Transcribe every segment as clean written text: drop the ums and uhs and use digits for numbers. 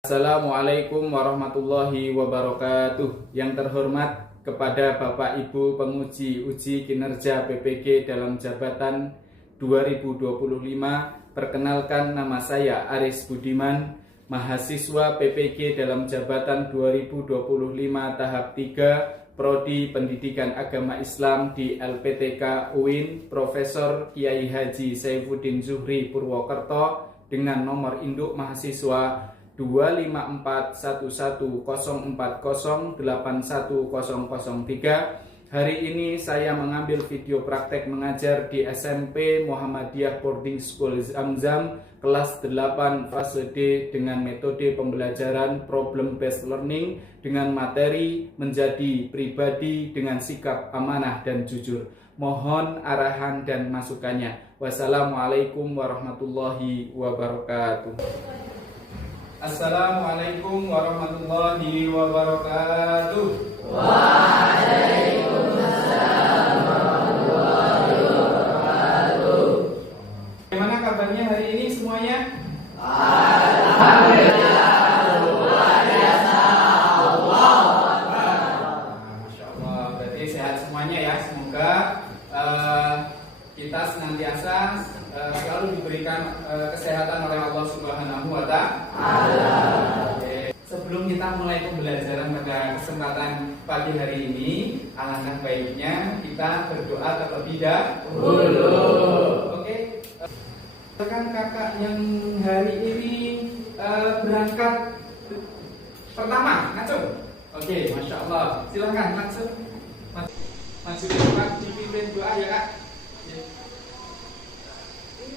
Assalamualaikum warahmatullahi wabarakatuh. Yang terhormat kepada Bapak Ibu penguji uji kinerja PPG dalam jabatan 2025, perkenalkan nama saya Aris Budiman, mahasiswa PPG dalam jabatan 2025 tahap 3 Prodi Pendidikan Agama Islam di LPTK UIN Profesor Kiai Haji Saifuddin Zuhri Purwokerto dengan nomor induk mahasiswa 2541140408103. Hari ini saya mengambil video praktek mengajar di SMP Muhammadiyah Boarding School Zamzam kelas 8 fase D dengan metode pembelajaran problem based learning dengan materi menjadi pribadi dengan sikap amanah dan jujur. Mohon arahan dan masukannya. Wassalamualaikum warahmatullahi wabarakatuh. Assalamualaikum warahmatullahi wabarakatuh. Waalaikumsalam warahmatullahi wabarakatuh. Bagaimana kabarnya hari ini semuanya? Alhamdulillah, luar biasa. Allahu Akbar. Masya Allah, berarti sehat semuanya ya. Semoga kita senantiasa selalu diberikan kesehatan oleh Allah Subhanahu wa Ta'ala. Sebelum kita mulai pembelajaran pada kesempatan pagi hari ini, alangkah baiknya kita berdoa terlebih dahulu. Oke. Rekan kakak yang hari ini berangkat pertama, langsung. Oke, masya Allah. Silakan langsung. Maju ke depan, dipimpin doa ya kak.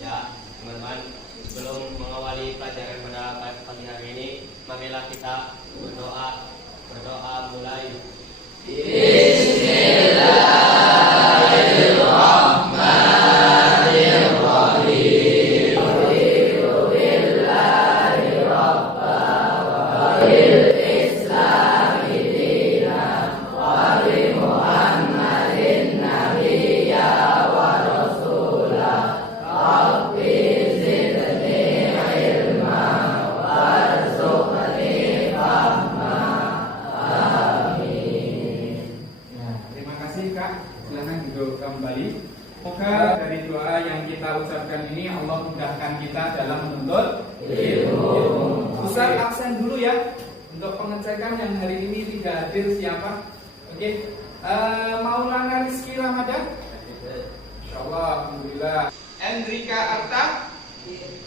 Ya, teman-teman, sebelum mengawali pelajaran pada pagi hari ini, marilah kita berdoa mulai. Bismillahirrahmanirrahim. Alhamdulillahirabbil Islam dinan wa bi Muhammadin nabiyya wa rasulah. Rabbi zidni ilma warzuqni fahma. Amin. Ya, terima kasih kak. Silakan duduk kembali. Semoga dari doa yang kita ucapkan ini Allah mudahkan kita dalam menuntut ilmu. Ustaz absen dulu ya untuk pengecekan yang hari ini tidak hadir siapa? Oke. Maulana Rizky Ramadan. Insyaallah, alhamdulillah. Endrika Arta.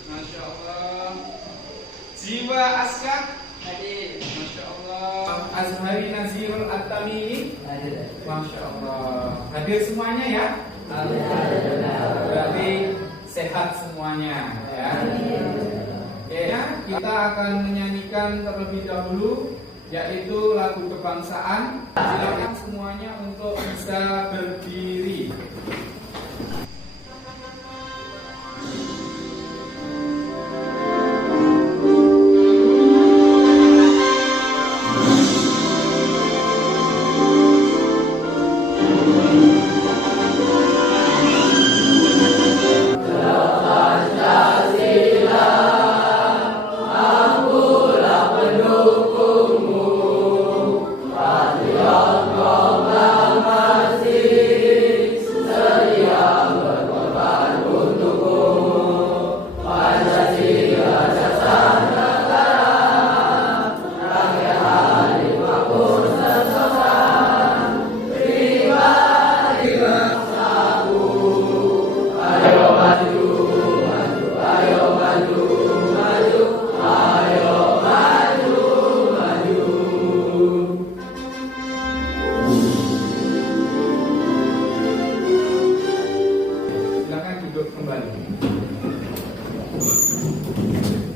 Masya Allah. Jiwa Aska. Hadir. Masya Allah. Azhari Nazirul At-Tamimi. Hadir. Masya Allah. Hadir semuanya ya. Alhamdulillah. Berarti sehat semuanya ya. Oke, kita akan menyanyikan terlebih dahulu yaitu lagu kebangsaan. Silakan semuanya untuk bisa berdiri.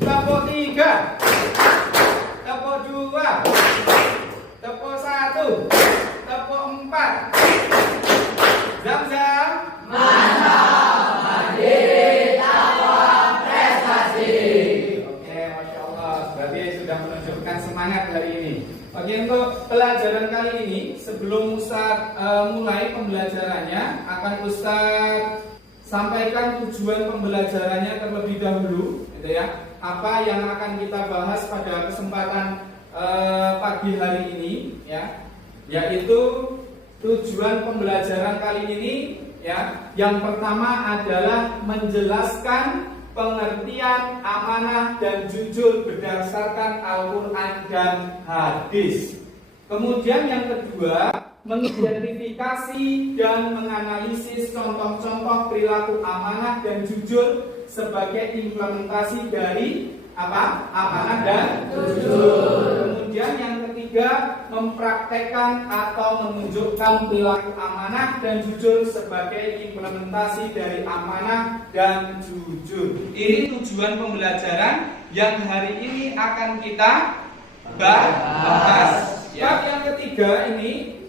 Tepuk 3, tepuk 2, tepuk 1, tepuk 4. Zamzam mantap, mandiri, takwa, prestasi. Oke, masya Allah. Berarti sudah menunjukkan semangat hari ini. Oke, untuk pelajaran kali ini sebelum Ustaz mulai pembelajarannya akan Ustaz sampaikan tujuan pembelajarannya terlebih dahulu, gitu ya. Apa yang akan kita bahas pada kesempatan pagi hari ini, ya, yaitu tujuan pembelajaran kali ini, ya. Yang pertama adalah menjelaskan pengertian amanah dan jujur berdasarkan Al-Quran dan hadis. Kemudian yang kedua, mengidentifikasi dan menganalisis contoh-contoh perilaku amanah dan jujur sebagai implementasi dari apa? Amanah dan jujur. Kemudian yang ketiga, mempraktekkan atau menunjukkan perilaku amanah dan jujur sebagai implementasi dari amanah dan jujur. Ini tujuan pembelajaran yang hari ini akan kita bahas. Bab yang ketiga ini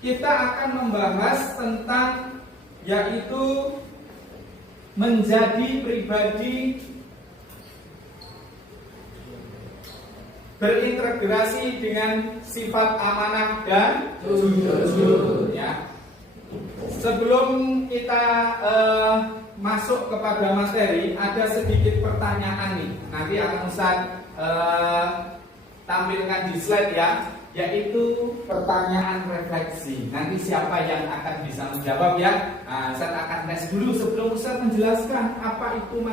kita akan membahas tentang yaitu menjadi pribadi berintegrasi dengan sifat amanah dan jujur, ya. Sebelum kita masuk kepada materi, ada sedikit pertanyaan nih. Nanti akan Ustaz tampilkan di slide, ya, yaitu pertanyaan refleksi. Nanti siapa yang akan bisa menjawab, ya? Nah, Ustaz akan tes dulu sebelum Ustaz menjelaskan apa itu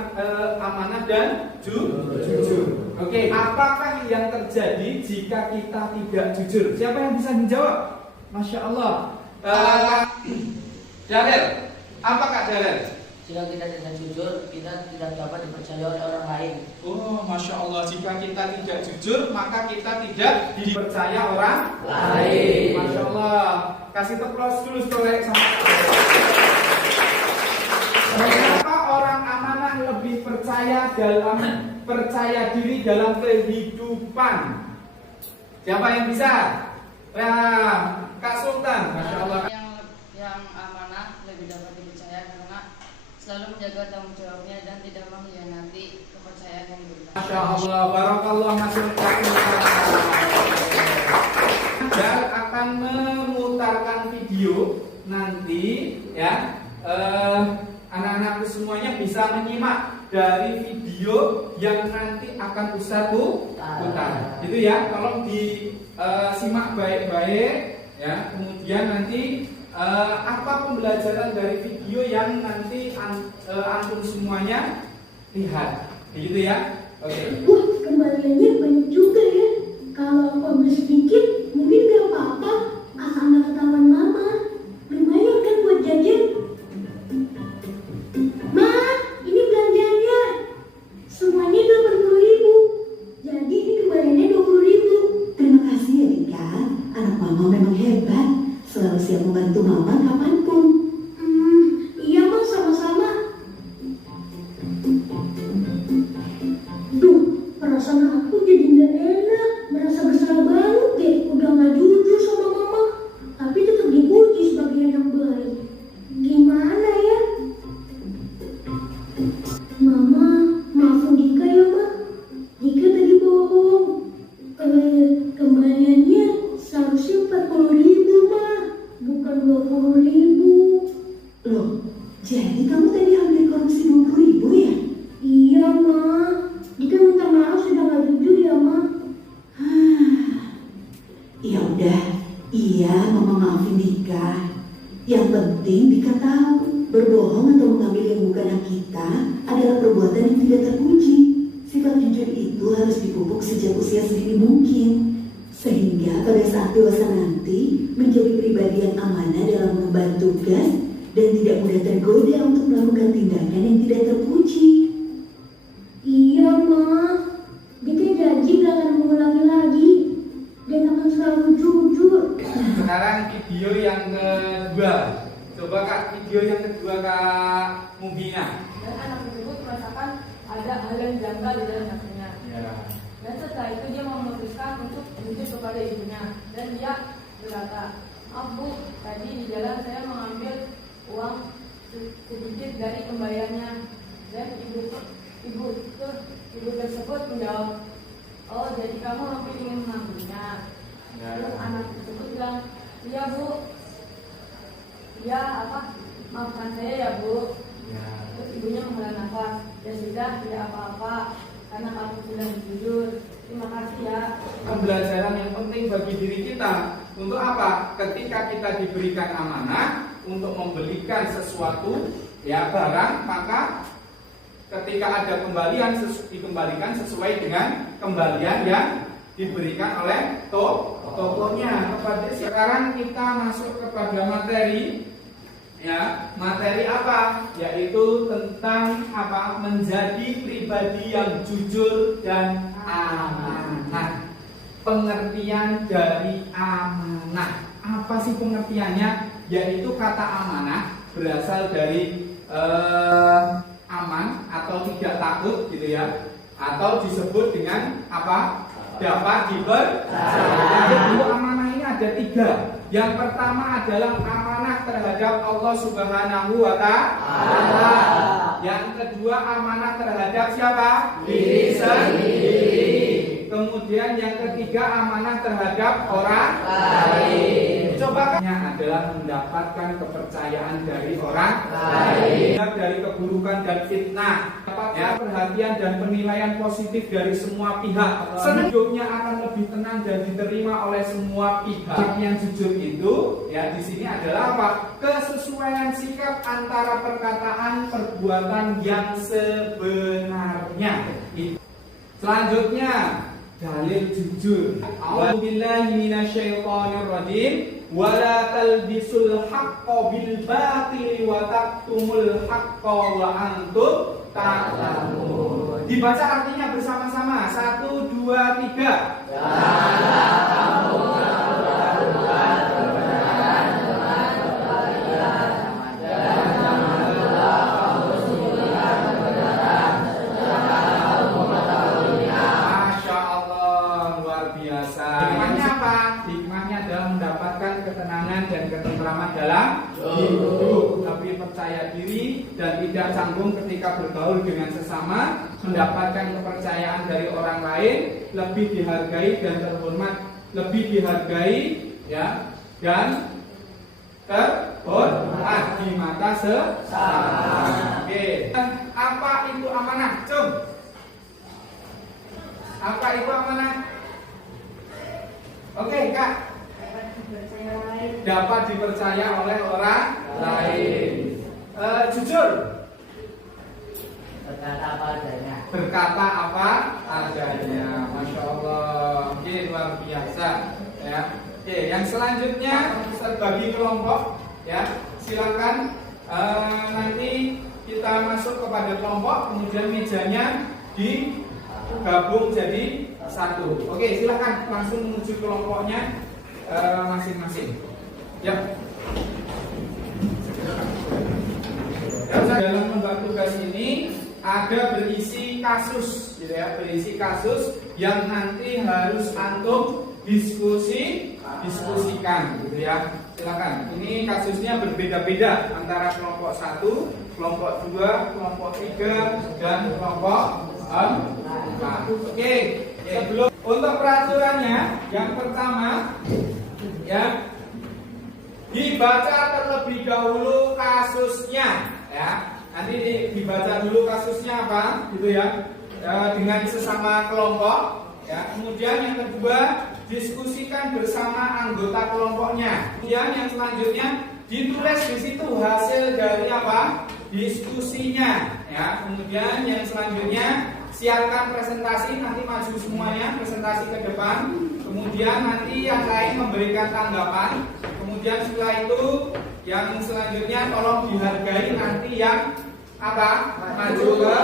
amanah dan jujur. Oke, apakah yang terjadi jika kita tidak jujur? Siapa yang bisa menjawab? Masya Allah. Dalil, apa Kak Dalil? Jika kita tidak jujur, kita tidak dapat dipercaya oleh orang lain. Oh, Masya Allah. Jika kita tidak jujur, maka kita tidak dipercaya orang lain. Masya Allah. Kasih teplos dulu setelah sama. Kenapa orang amanah lebih percaya diri dalam kehidupan? Siapa yang bisa? Ya, Kak Sultan. Masya Allah. Yang amanah lebih dapat dipercaya karena selalu menjaga tanggung jawabnya dan tidak mengkhianati kepercayaan yang diberikan. Masya Allah, barakallah Masya Dan akan memutarkan video nanti, ya. Anak-anakku semuanya bisa menyimak dari video yang nanti akan Ustaz putar. Gitu ya, tolong disimak baik-baik, ya. Kemudian nanti apa pembelajaran dari video yang nanti antum semuanya lihat, begitu ya? Oke. Wah, kembaliannya banyak juga ya. Kalau aku ambil sedikit, mungkin gak apa-apa. Asal gak ketahuan mama. Lumayan kan buat jajan. Ma, ini belanjanya. Semuanya 80.000. Jadi ini kembaliannya 20.000. Terima kasih ya Dika, anak mama memang hebat, selalu siap membantu mama kapanpun. Iya ma, sama-sama. Duh, perasaan aku jadi gak enak. Merasa bersalah banget deh, udah gak jujur sama mama. Tapi tetap dipuji sebagai anak baik. Gimana ya? Mama, maafin Dika ya ma. Dika tadi bohong. Kembaliannya seharusnya 40.000 ma, bukan 20.000. Loh, jadi kamu tadi ambil korupsi 20.000 ya? Iya ma, Dika minta maaf sudah gak jujur ya ma. Ya udah, iya mama maafin Dika. Yang penting Dika tahu, berbohong atau mengambil yang bukan hak kita adalah perbuatan yang tidak terpuji. Sifat jujur itu harus dipupuk sejak usia sedini mungkin, sehingga pada saat dewasa nanti menjadi pribadi yang amanah dalam mengemban tugas dan tidak mudah tergoda untuk melakukan tindakan yang tidak terpuji. Iya ma, Dika janji gak akan mengulangi lagi dan akan selalu jujur. Sekarang video yang kedua. Coba Kak, video yang kedua Kak Mubina. Dan anak tersebut merasakan ada hal yang janggal di dalam hatinya. Ya. Dan setelah itu dia memutuskan untuk jujur kepada ibunya. Dan dia berkata, "Maaf Bu, tadi di jalan saya mengambil uang sedikit dari kembaliannya." Dan ibu tersebut menjawab, "Oh, jadi kamu lebih ingin mengambilnya?" Ya. Terus anak tersebut bilang, "Iya Bu." Ya apa? maafkan saya ya Bu. Ya. Terus ibunya menghela nafas. Ya sudah, tidak apa-apa karena kamu sudah jujur. Terima kasih ya. Pembelajaran yang penting bagi diri kita. Untuk apa? Ketika kita diberikan amanah untuk membelikan sesuatu, ya barang, maka ketika ada kembalian dikembalikan sesuai dengan kembalian yang diberikan oleh tokonya. Sekarang kita masuk kepada materi, ya materi apa? Yaitu tentang apa? Menjadi pribadi yang jujur dan amanah. Pengertian dari amanah. Apa sih pengertiannya? Yaitu kata amanah berasal dari aman atau tidak takut gitu ya, atau disebut dengan apa? Dapat dipercaya. Jadi amanah ini ada 3. Yang pertama adalah amanah terhadap Allah Subhanahu wa Ta'ala. Yang kedua amanah terhadap siapa? Diri sendiri. Kemudian yang ketiga amanah terhadap orang lain. Coba adalah mendapatkan kepercayaan dari orang lain, dari keburukan dan fitnah, ya, perhatian dan penilaian positif dari semua pihak. Hidupnya akan lebih tenang dan diterima oleh semua pihak. Yang jujur itu, ya di sini adalah apa? Kesesuaian sikap antara perkataan perbuatan yang sebenarnya. Selanjutnya dalil jujur. A'udzubillahi minasyaitonirrajim. Wala talbisul haqqo bil batili wa taktumul haqqo wa antum ta'lamun. Dibaca artinya bersama-sama. 1, 2, 3. Janganlah kamu melakukan kebenaran dengan kebatilan, dan janganlah kamu sembunyikan kebenaran setelah kamu mengetahuinya. Masya Allah, luar biasa. Hikmahnya apa? Hikmahnya adalah mendapatkan ketenangan dan ketentraman dalam hidup, lebih percaya diri dan tidak canggung ketika bergaul dengan sesama, mendapatkan kepercayaan dari orang lain, lebih dihargai dan terhormat, lebih dihargai ya dan terhormat di mata sesama. Oke, apa itu amanah? Cum. Apa itu amanah? Oke, Kak. Dapat dipercaya oleh orang lain. Jujur. Berkata apa adanya. Berkata apa adanya. Masya Allah. Oke, luar biasa. Ya. Oke, yang selanjutnya terbagi kelompok. Ya, silakan. Nanti kita masuk kepada kelompok, kemudian mejanya digabung jadi 1. Oke, silakan langsung menuju kelompoknya masing-masing. Ya. Dalam lembar tugas ini ada berisi kasus, gitu ya, berisi kasus yang nanti harus antum diskusikan, gitu ya. Silakan. Ini kasusnya berbeda-beda antara kelompok 1, kelompok 2, kelompok 3, dan kelompok 4. Oke. Sebelum untuk peraturannya, yang pertama, ya, dibaca terlebih dahulu kasusnya, ya. Nanti dibaca dulu kasusnya apa, gitu ya, dengan sesama kelompok, ya. Kemudian yang kedua, diskusikan bersama anggota kelompoknya. Kemudian yang selanjutnya ditulis di situ hasil dari apa, diskusinya, ya. Kemudian yang selanjutnya siapkan presentasi, nanti maju semuanya presentasi ke depan. Kemudian nanti yang lain memberikan tanggapan. Kemudian setelah itu yang selanjutnya tolong dihargai nanti yang apa, maju ke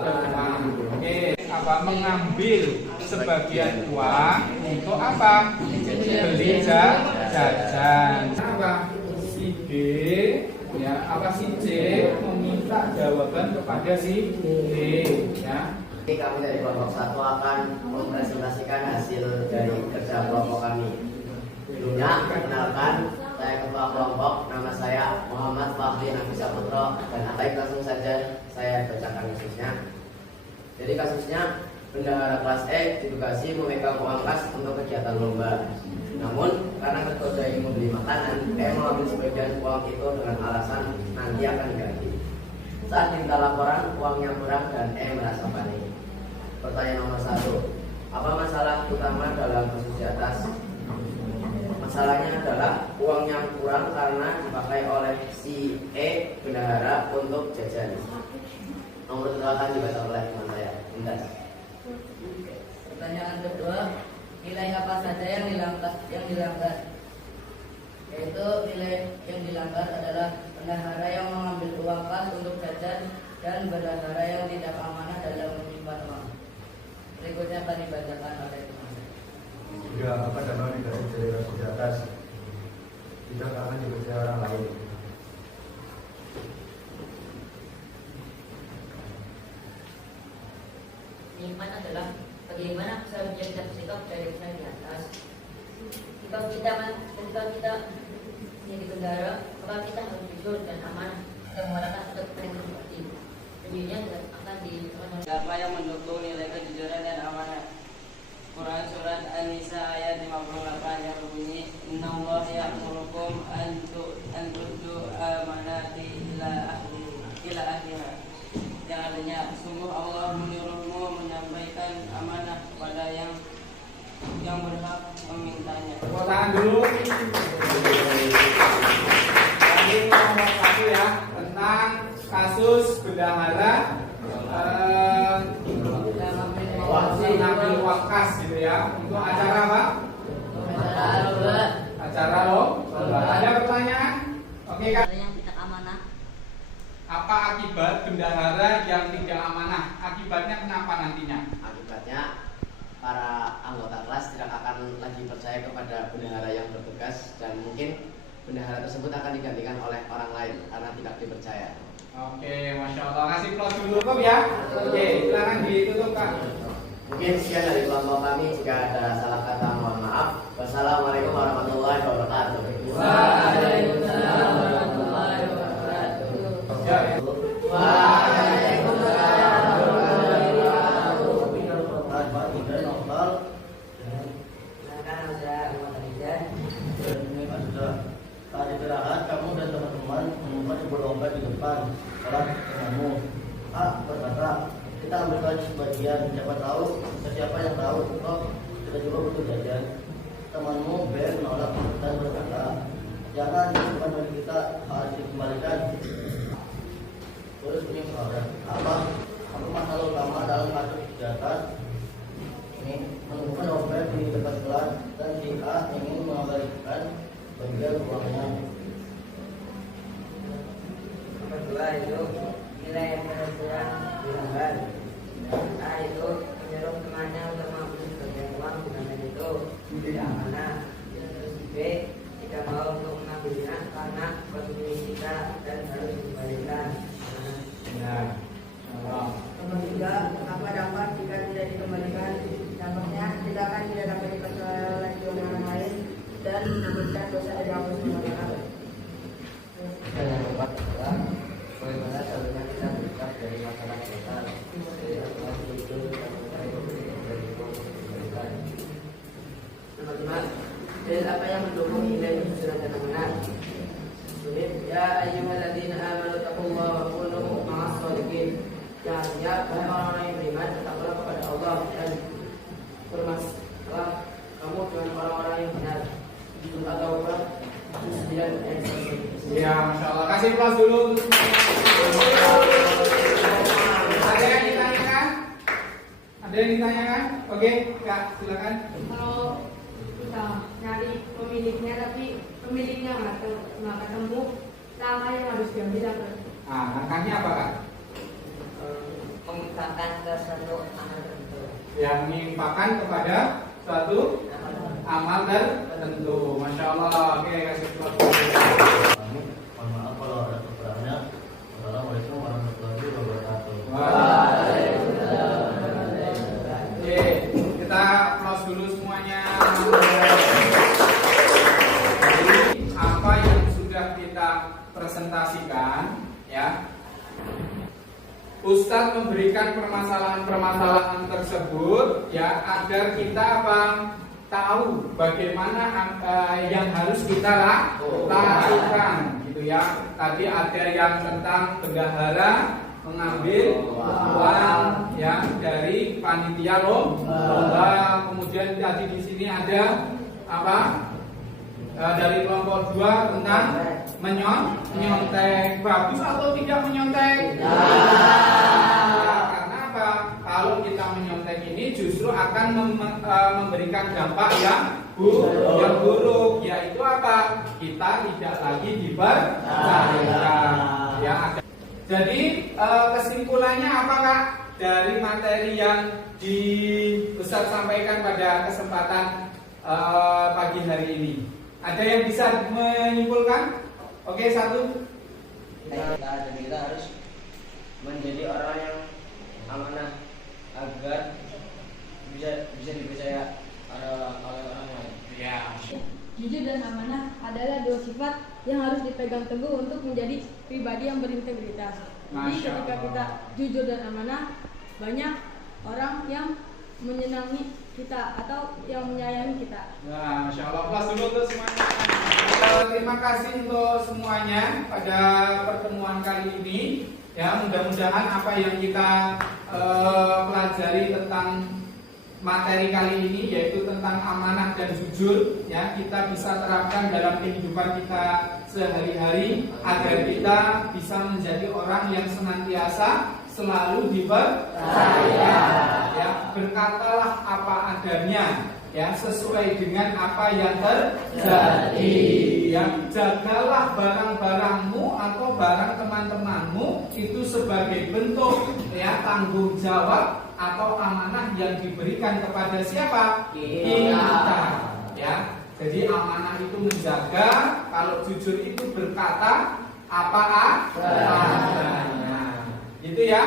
depan. Oke, apa, mengambil sebagian uang untuk apa? Beli jajan. Apa? Si B, ya, apa si C meminta jawaban kepada si D, ya. Jadi kami dari kelompok 1 akan mempresentasikan hasil dari kerja kelompok kami. Sebelumnya, perkenalkan, saya ketua kelompok, nama saya Muhammad Fahri Nabi Saputro, dan baik langsung saja saya bacakan kasusnya. Jadi kasusnya bendahara kelas E ditugasi memegang uang kas untuk kegiatan lomba. Namun karena tergoda ingin membeli makanan, E mengambil sebagian uang itu dengan alasan nanti akan diganti. Saat diminta laporan, uangnya kurang dan E merasa panik. Pertanyaan nomor 1, apa masalah utama dalam kasus di atas? Masalahnya adalah uang yang kurang karena dipakai oleh si E bendahara untuk jajan. Nomor kedua akan dibaca oleh teman saya. Indah. Pertanyaan kedua, nilai apa saja yang dilanggar? Yaitu nilai yang dilanggar adalah bendahara yang mengambil uang kas untuk jajan dan bendahara yang tidak amanah dalam menyimpan uang. Berikutnya akan dibacakan oleh teman saya. Jika apa damai negatif dari kasus di atas tidak akan dipercaya orang lain. Penyimpan adalah bagaimana seharusnya kita bersikap dari yang di atas. Jika kita menjadi bendahara, maka kita harus jujur dan amanah dan menggunakan untuk seperti demikian akan Siapa yang mendukung nilai kejujuran dan amanah? Quran surat An-Nisa ayat 58 yang berbunyi Innallaha ya'murukum an tuddu amanati ila ahliha. Yang artinya sungguh Allah menyuruhmu menyampaikan amanah kepada yang berhak memintanya. Tepuk tangan dulu. Tadi nomor 1 ya, tentang kasus bendahara mengambil uang kas gitu ya, untuk acara apa? Acara lomba. Ada pertanyaan? Oke Kak. yang tidak amanah. Apa akibat bendahara yang tidak amanah? Akibatnya kenapa nantinya? Akibatnya para anggota kelas tidak akan lagi percaya kepada bendahara yang bertugas dan mungkin bendahara tersebut akan digantikan oleh orang lain karena tidak dipercaya. Oke, Masya Allah. Kasih plus dulu Kak ya. Oke, silakan ditutup Kak. Mungkin sekian dari kelompok kami. Jika ada salah kata mohon maaf. Wassalamualaikum warahmatullahi wabarakatuh. Waalaikumsalam warahmatullahi wabarakatuh. Ya. Saat istirahat, kamu dan teman-teman menyimpan sebuah dompet di depan kelas denganmu. A berkata, kita ambil saja sebagian, siapa tahu, siapa yang tahu, kok kita juga butuh jajan. Temanmu B menolak dan berkata, jangan, bukan bagi kita, harus dikembalikan. Terus ini soalnya, apa masalah utama dalam kasus di atas? Ini menemukan dompet di dekat kelas dan si A ingin mengembalikan bagian uangnya. Nomor 2 itu nilai penghasilan dilanggar. A itu menyuruh temannya untuk mengambil sebagian uang di dompet itu tidak amanah. Terus B tidak mau untuk mengambilnya karena konsumsi kita dan harus dikembalikan. Ya. Nomor 3, apa dampak jika tidak dikembalikan? Dampaknya kita akan tidak dapat dipercaya lagi oleh orang lain dan mendapatkan dosa dari Allah SWT. Dan yang keempat adalah bagaimana seharusnya kita bersikap dari masalah kita. Nomor 5, dalil apa yang mendukung nilai kejujuran dan amanah? Ya ayyuhalladzina amanu taqullaha wa kunu ma'as shodiqin. Ya artinya wahai orang-orang yang beriman, tetaplah kepada Allah dan bermaslah kamu dengan orang-orang yang benar. Atau apa? 9 ayat 1. Ya, Masya Allah. Kasih plus dulu. Ada yang ditanyakan? Ada yang ditanyakan? Oke, Kak, silakan. Kalau kita nyari pemiliknya tapi pemiliknya nggak ketemu, langkah yang harus diambil apa? Nah, langkahnya apa Kak? Menginfakkan ke suatu amal tertentu. Yang menginfakkan kepada suatu amal tertentu. Masya Allah. Oke, kasih plus. Mohon maaf kalau ada kekurangannya. Wassalamualaikum warahmatullahi wabarakatuh. Oke, kita close dulu semuanya. Jadi, apa yang sudah kita presentasikan, ya, Ustadz memberikan permasalahan-permasalahan tersebut ya agar kita apa? Tahu bagaimana yang harus kita lakukan gitu ya. Tadi ada yang tentang bendahara mengambil uang ya dari panitia lomba. Kemudian tadi di sini ada apa? Dari kelompok 2 tentang menyontek. Bagus atau tidak menyontek? Karena apa? Kalau kita menyontek ini justru akan memberikan dampak yang buruk. Yaitu apa? Kita tidak lagi dipercayakan. Ya. Jadi kesimpulannya apa Kak? Dari materi yang Ustadz sampaikan pada kesempatan pagi hari ini. Ada yang bisa menyimpulkan? Oke, 1. Kita harus menjadi orang yang amanah agar bisa dipercaya oleh orang lain. Ya. Jujur dan amanah adalah 2 sifat yang harus dipegang teguh untuk menjadi pribadi yang berintegritas. Jadi ketika kita jujur dan amanah, banyak orang yang menyenangi kita atau yang menyayangi kita. Nah, Masya Allah, aplaus dulu untuk semuanya. Terima kasih untuk semuanya pada pertemuan kali ini. Ya, mudah-mudahan apa yang kita pelajari tentang materi kali ini, yaitu tentang amanah dan jujur, ya, kita bisa terapkan dalam kehidupan kita sehari-hari agar kita bisa menjadi orang yang senantiasa selalu dipercaya. Ya, berkatalah apa adanya, ya, sesuai dengan apa yang terjadi. Ya, jagalah barang-barangmu atau barang teman-temanmu itu sebagai bentuk ya tanggung jawab atau amanah yang diberikan kepada siapa? Kita. Ya, jadi amanah itu menjaga, kalau jujur itu berkata apa adanya. Gitu ya.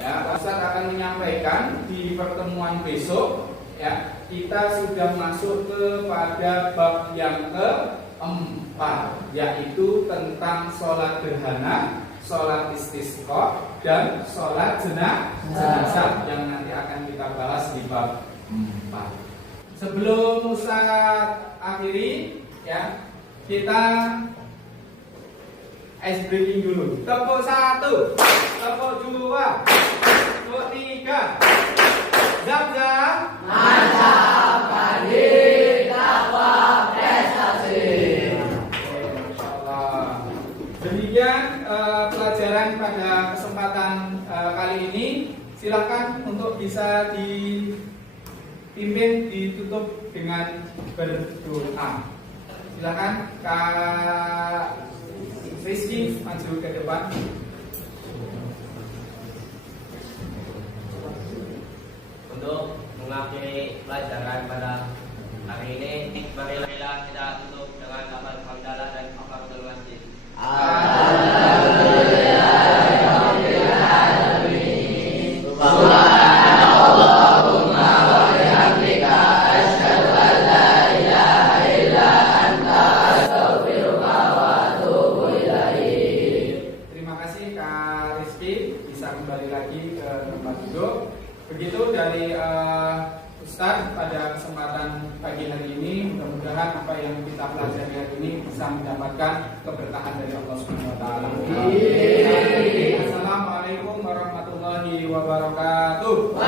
Ya, Ustaz akan menyampaikan di pertemuan besok. Ya, kita sudah masuk kepada bab yang keempat, yaitu tentang sholat gerhana, sholat istisqa, dan sholat jenazah yang nanti akan kita bahas di bab 4. Sebelum Ustaz akhiri, ya, kita ice breaking dulu. Tepuk 1, tepuk 2, tepuk 3. Zam-zam mantap padi dakwah prestasi. Masyaallah. Demikian pelajaran pada kesempatan kali ini. Silakan untuk bisa dipimpin, ditutup dengan berdoa. Silakan Kak Rizky maju ke depan. Untuk mengakhiri pelajaran pada hari ini, marilah kita tutup dengan lafaz hamdalah dan kafaratul masjid. Subhanallahumma wa bihamdika asyhadu an la ilaha illa anta astaghfiruka wa atubu ilaik. Terima kasih Kak Rizky, bisa kembali lagi ke tempat duduk. Begitu dari Ustadz pada kesempatan pagi hari ini. Mudah-mudahan apa yang kita pelajari hari ini bisa mendapatkan keberkahan dari Allah Subhanahu wa taala. Assalamualaikum warahmatullahi wabarakatuh.